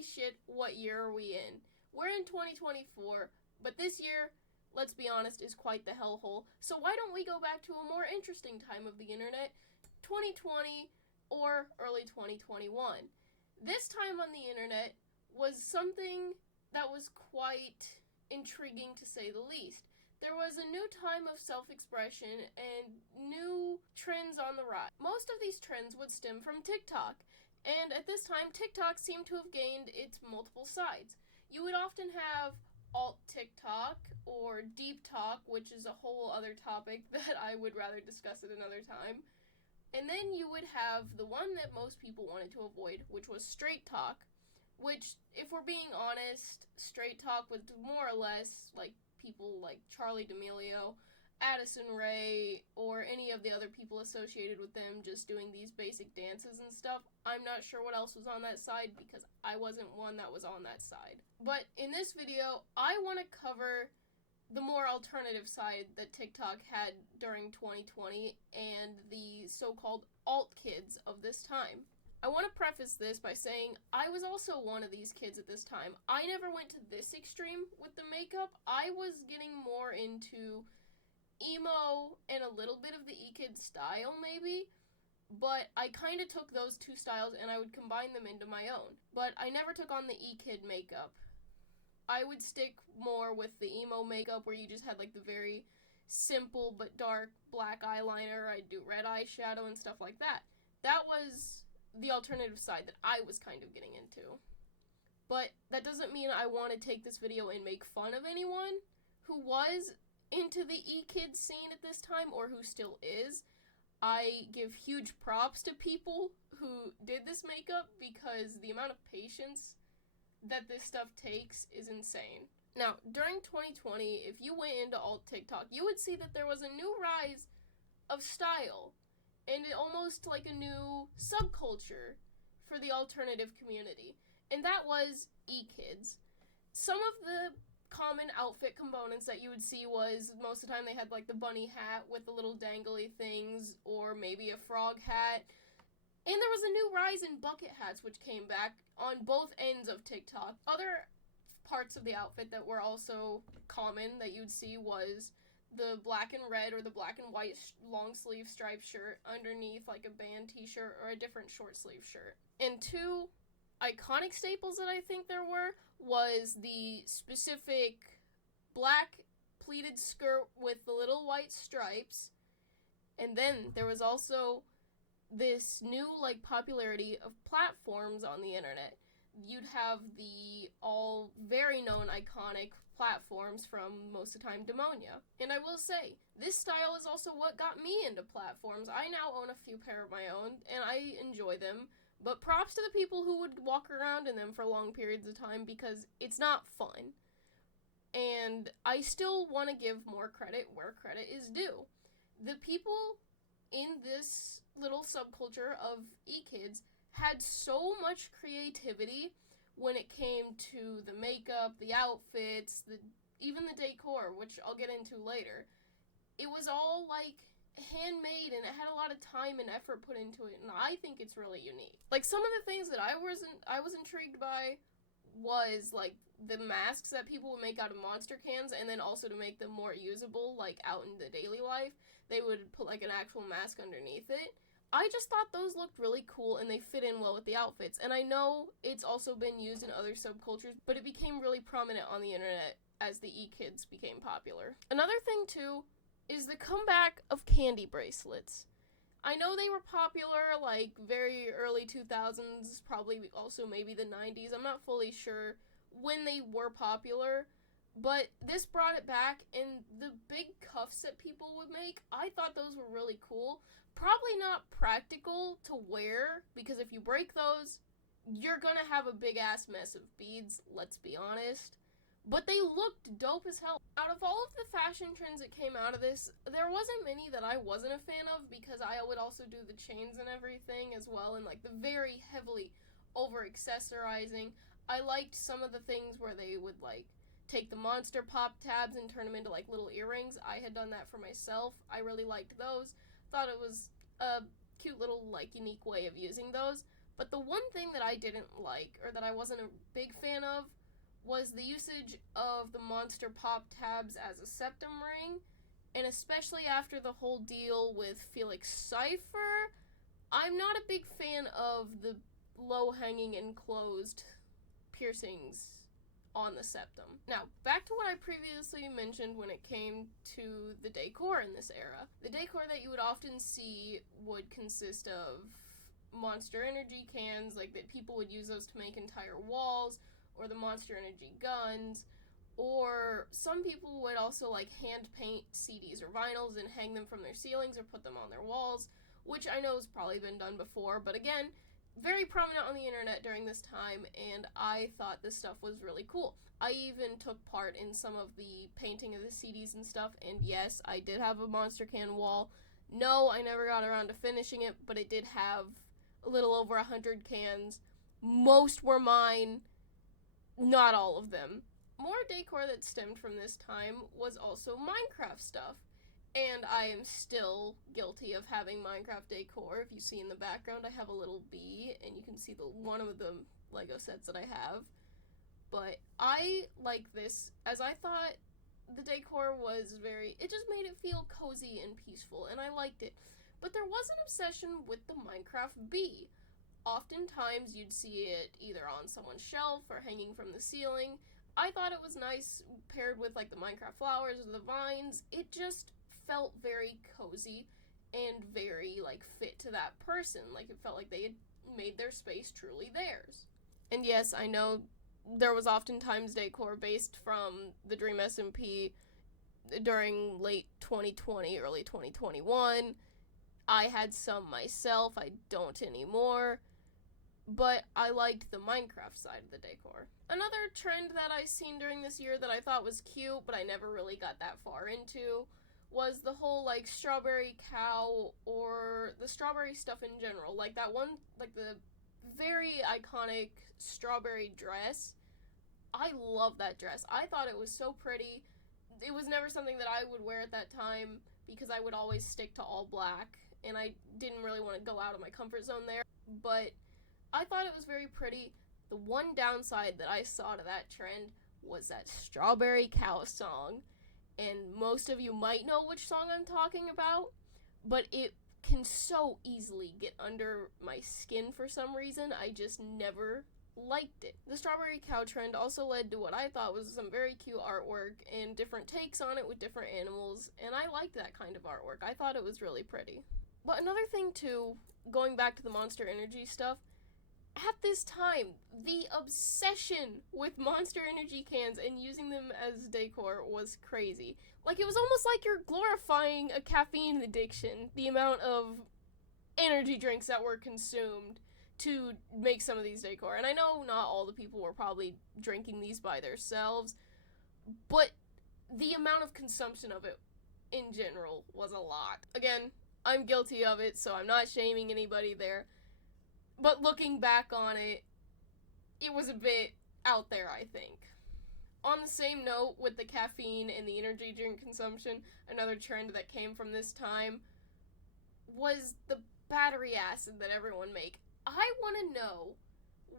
holy shit, what year are we in? We're in 2024, but this year, let's be honest, is quite the hellhole. So why don't we go back to a more interesting time of the internet, 2020 or early 2021. This time on the internet was something that was quite intriguing to say the least. There was a new time of self-expression and new trends on the rise. Most of these trends would stem from TikTok, and at this time, TikTok seemed to have gained its multiple sides. You would often have Alt Tik Tok or Deep Talk, which is a whole other topic that I would rather discuss at another time. And then you would have the one that most people wanted to avoid, which was Straight Talk, which, if we're being honest, Straight Talk was more or less like people like Charli D'Amelio, Addison Rae, or any of the other people associated with them just doing these basic dances and stuff. I'm not sure what else was on that side because I wasn't one that was on that side. But in this video, I want to cover the more alternative side that TikTok had during 2020 and the so-called alt kids of this time. I want to preface this by saying I was also one of these kids at this time. I never went to this extreme with the makeup. I was getting more into emo and a little bit of the e-kid style maybe, but I kind of took those two styles and I would combine them into my own. But I never took on the e-kid makeup. I would stick more with the emo makeup where you just had like the very simple but dark black eyeliner. I'd do red eyeshadow and stuff like that. That was the alternative side that I was kind of getting into. But that doesn't mean I want to take this video and make fun of anyone who was into the e-kid scene at this time or who still is. I give huge props to people who did this makeup because the amount of patience that this stuff takes is insane. Now, during 2020, if you went into Alt TikTok, you would see that there was a new rise of style and almost like a new subculture for the alternative community, and that was e-kids. Some of the common outfit components that you would see was most of the time they had like the bunny hat with the little dangly things or maybe a frog hat. And there was a new rise in bucket hats which came back on both ends of TikTok. Other parts of the outfit that were also common that you'd see was the black and red or the black and white long sleeve striped shirt underneath like a band t-shirt or a different short sleeve shirt. And two iconic staples that I think there were was the specific black pleated skirt with the little white stripes, and then there was also this new like popularity of platforms on the internet. You'd have the all very known iconic platforms from most of the time Demonia. And I will say, this style is also what got me into platforms. I now own a few pair of my own and I enjoy them. But props to the people who would walk around in them for long periods of time because it's not fun. And I still want to give more credit where credit is due. The people in this little subculture of e-kids had so much creativity when it came to the makeup, the outfits, even the decor, which I'll get into later. It was all like handmade and it had a lot of time and effort put into it, and I think it's really unique. Like some of the things that I was intrigued by was like the masks that people would make out of monster cans, and then also to make them more usable like out in the daily life they would put like an actual mask underneath it. I just thought those looked really cool and they fit in well with the outfits, and I know it's also been used in other subcultures, but it became really prominent on the internet as the e-kids became popular. Another thing too is the comeback of candy bracelets. I know they were popular like very early 2000s, probably also maybe the 90s. I'm not fully sure when they were popular, but this brought it back, and the big cuffs that people would make, I thought those were really cool. Probably not practical to wear, because if you break those, you're gonna have a big ass mess of beads, let's be honest. But they looked dope as hell. Out of all of the fashion trends that came out of this, there wasn't many that I wasn't a fan of, because I would also do the chains and everything as well, and like the very heavily over-accessorizing. I liked some of the things where they would like take the monster pop tabs and turn them into like little earrings. I had done that for myself. I really liked those. Thought it was a cute little like unique way of using those. But the one thing that I didn't like, or that I wasn't a big fan of, was the usage of the Monster Pop tabs as a septum ring, and especially after the whole deal with Felix Cypher, I'm not a big fan of the low-hanging enclosed piercings on the septum. Now, back to what I previously mentioned when it came to the decor in this era. The decor that you would often see would consist of Monster Energy cans, like that people would use those to make entire walls, or the Monster Energy guns, or some people would also like hand paint CDs or vinyls and hang them from their ceilings or put them on their walls, which I know has probably been done before, but again, very prominent on the internet during this time, and I thought this stuff was really cool. I even took part in some of the painting of the CDs and stuff, and yes, I did have a Monster Can wall. No, I never got around to finishing it, but it did have a little over 100 cans. Most were mine, not all of them. More decor that stemmed from this time was also Minecraft stuff. And I am still guilty of having Minecraft decor. If you see in the background, I have a little bee, and you can see one of the Lego sets that I have. But I like this, as I thought the decor was it just made it feel cozy and peaceful, and I liked it. But there was an obsession with the Minecraft bee. Oftentimes you'd see it either on someone's shelf or hanging from the ceiling. I thought it was nice paired with like the Minecraft flowers or the vines. It just felt very cozy and very like fit to that person. Like it felt like they had made their space truly theirs. And yes, I know there was oftentimes decor based from the Dream SMP during late 2020, early 2021. I had some myself, I don't anymore, but I liked the Minecraft side of the decor. Another trend that I seen during this year that I thought was cute, but I never really got that far into, was the whole like strawberry cow or the strawberry stuff in general. Like that one, like the very iconic strawberry dress. I love that dress. I thought it was so pretty. It was never something that I would wear at that time because I would always stick to all black and I didn't really want to go out of my comfort zone there. But I thought it was very pretty. The one downside that I saw to that trend was that Strawberry Cow song. And most of you might know which song I'm talking about, but it can so easily get under my skin for some reason. I just never liked it. The Strawberry Cow trend also led to what I thought was some very cute artwork and different takes on it with different animals, and I liked that kind of artwork. I thought it was really pretty. But another thing too, going back to the Monster Energy stuff, at this time, the obsession with Monster Energy cans and using them as decor was crazy. Like, it was almost like you're glorifying a caffeine addiction, the amount of energy drinks that were consumed to make some of these decor. And I know not all the people were probably drinking these by themselves, but the amount of consumption of it in general was a lot. Again, I'm guilty of it, so I'm not shaming anybody there. But looking back on it, it was a bit out there, I think. On the same note, with the caffeine and the energy drink consumption, another trend that came from this time was the battery acid that everyone make. I want to know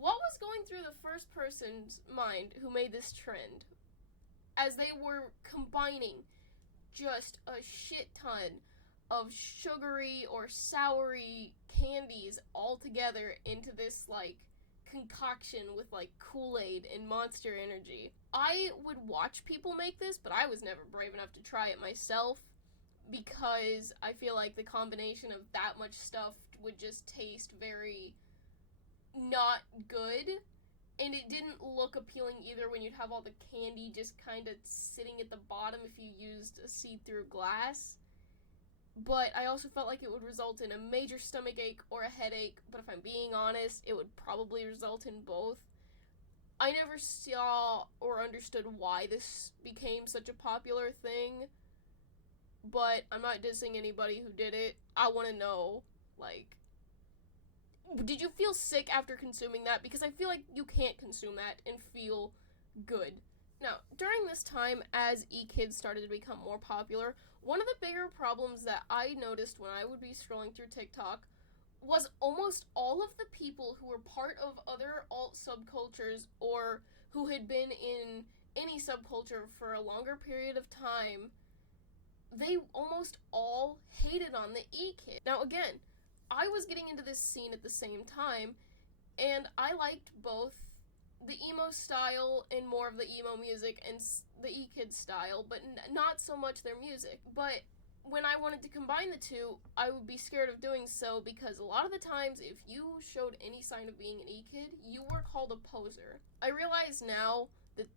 what was going through the first person's mind who made this trend as they were combining just a shit ton of sugary or soury candies all together into this like concoction with like Kool-Aid and Monster Energy. I would watch people make this, but I was never brave enough to try it myself because I feel like the combination of that much stuff would just taste very not good, and it didn't look appealing either when you'd have all the candy just kind of sitting at the bottom if you used a see-through glass. But I also felt like it would result in a major stomach ache or a headache, but if I'm being honest, it would probably result in both. I never saw or understood why this became such a popular thing, but I'm not dissing anybody who did it. I want to know, like, did you feel sick after consuming that? Because I feel like you can't consume that and feel good. Now, during this time, as e-kids started to become more popular, one of the bigger problems that I noticed when I would be scrolling through TikTok was almost all of the people who were part of other alt subcultures or who had been in any subculture for a longer period of time, they almost all hated on the E-Kid. Now again, I was getting into this scene at the same time, and I liked both the emo style and more of the emo music and the E-Kid style, but not so much their music. But when I wanted to combine the two, I would be scared of doing so because a lot of the times if you showed any sign of being an E-Kid, you were called a poser. I realize now that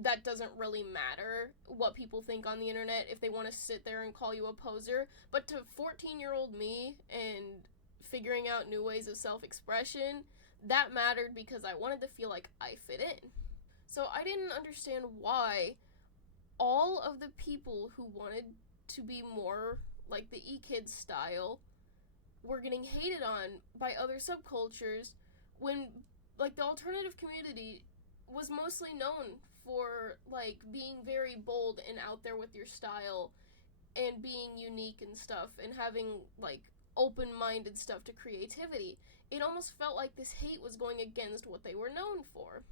that doesn't really matter what people think on the internet if they want to sit there and call you a poser, but to 14-year-old me and figuring out new ways of self-expression, that mattered because I wanted to feel like I fit in. So I didn't understand why all of the people who wanted to be more like the E-Kid style were getting hated on by other subcultures when, like, the alternative community was mostly known for, like, being very bold and out there with your style and being unique and stuff and having, like, open-minded stuff to creativity. It almost felt like this hate was going against what they were known for.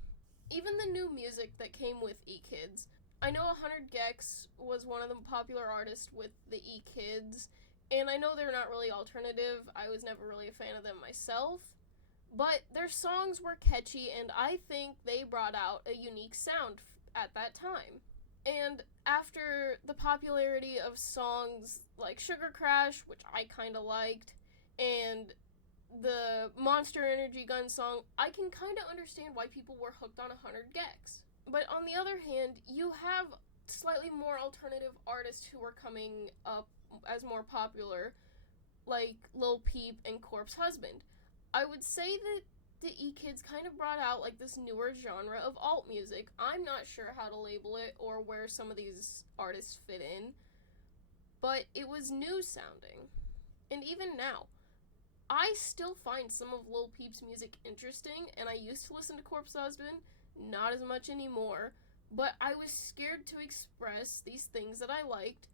Even the new music that came with E-Kids, I know 100 gecs was one of the popular artists with the E-Kids, and I know they're not really alternative. I was never really a fan of them myself, but their songs were catchy, and I think they brought out a unique sound at that time. And after the popularity of songs like Sugar Crash, which I kinda liked, and the Monster Energy Gun song, I can kinda understand why people were hooked on 100 gecs. But on the other hand, you have slightly more alternative artists who are coming up as more popular, like Lil Peep and Corpse Husband. I would say that the E-Kids kind of brought out like this newer genre of alt music. I'm not sure how to label it or where some of these artists fit in, but it was new sounding. And even now, I still find some of Lil Peep's music interesting, and I used to listen to Corpse Husband, not as much anymore, but I was scared to express these things that I liked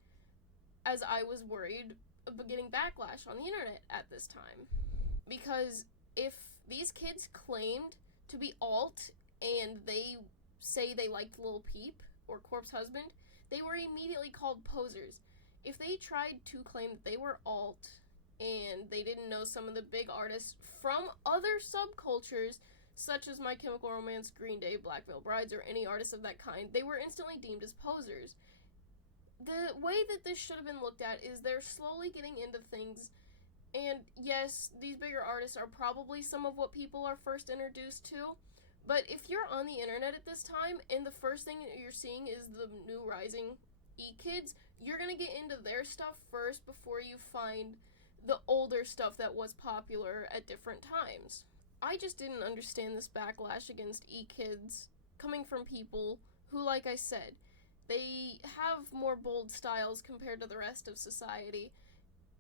as I was worried of getting backlash on the internet at this time. Because if these kids claimed to be alt and they say they liked Lil Peep or Corpse Husband, they were immediately called posers. If they tried to claim that they were alt and they didn't know some of the big artists from other subcultures, such as My Chemical Romance, Green Day, Black Veil Brides, or any artists of that kind, they were instantly deemed as posers. The way that this should have been looked at is they're slowly getting into things, and yes, these bigger artists are probably some of what people are first introduced to, but if you're on the internet at this time, and the first thing that you're seeing is the new rising E-Kids, you're gonna get into their stuff first before you find the older stuff that was popular at different times. I just didn't understand this backlash against E-Kids coming from people who, like I said, they have more bold styles compared to the rest of society,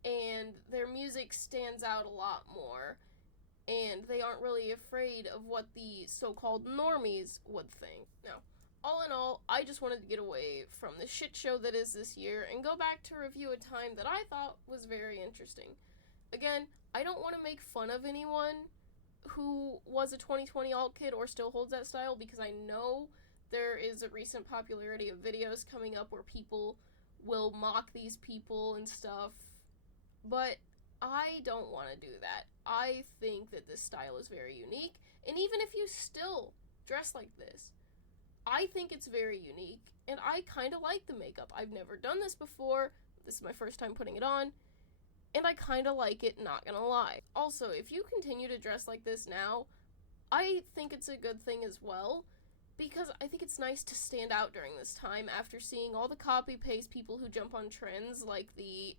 and their music stands out a lot more, and they aren't really afraid of what the so-called normies would think. Now, all in all, I just wanted to get away from the shit show that is this year and go back to review a time that I thought was very interesting. Again, I don't want to make fun of anyone who was a 2020 alt kid or still holds that style, because I know there is a recent popularity of videos coming up where people will mock these people and stuff, but I don't want to do that. I think that this style is very unique, and even if you still dress like this, I think it's very unique, and I kind of like the makeup. I've never done this before. This is my first time putting it on, and I kind of like it, not gonna lie. Also, if you continue to dress like this now, I think it's a good thing as well, because I think it's nice to stand out during this time after seeing all the copy-paste people who jump on trends, like the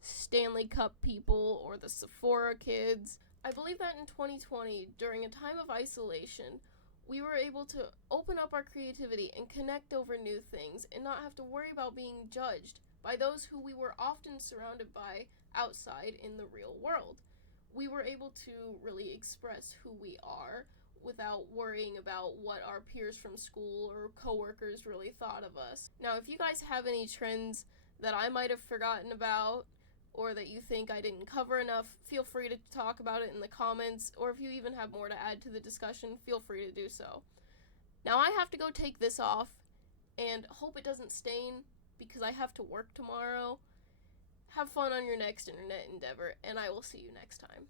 Stanley Cup people or the Sephora kids. I believe that in 2020, during a time of isolation, we were able to open up our creativity and connect over new things and not have to worry about being judged by those who we were often surrounded by outside in the real world. We were able to really express who we are without worrying about what our peers from school or coworkers really thought of us. Now, if you guys have any trends that I might have forgotten about, or that you think I didn't cover enough, feel free to talk about it in the comments, or if you even have more to add to the discussion, feel free to do so. Now I have to go take this off, and hope it doesn't stain, because I have to work tomorrow. Have fun on your next internet endeavor, and I will see you next time.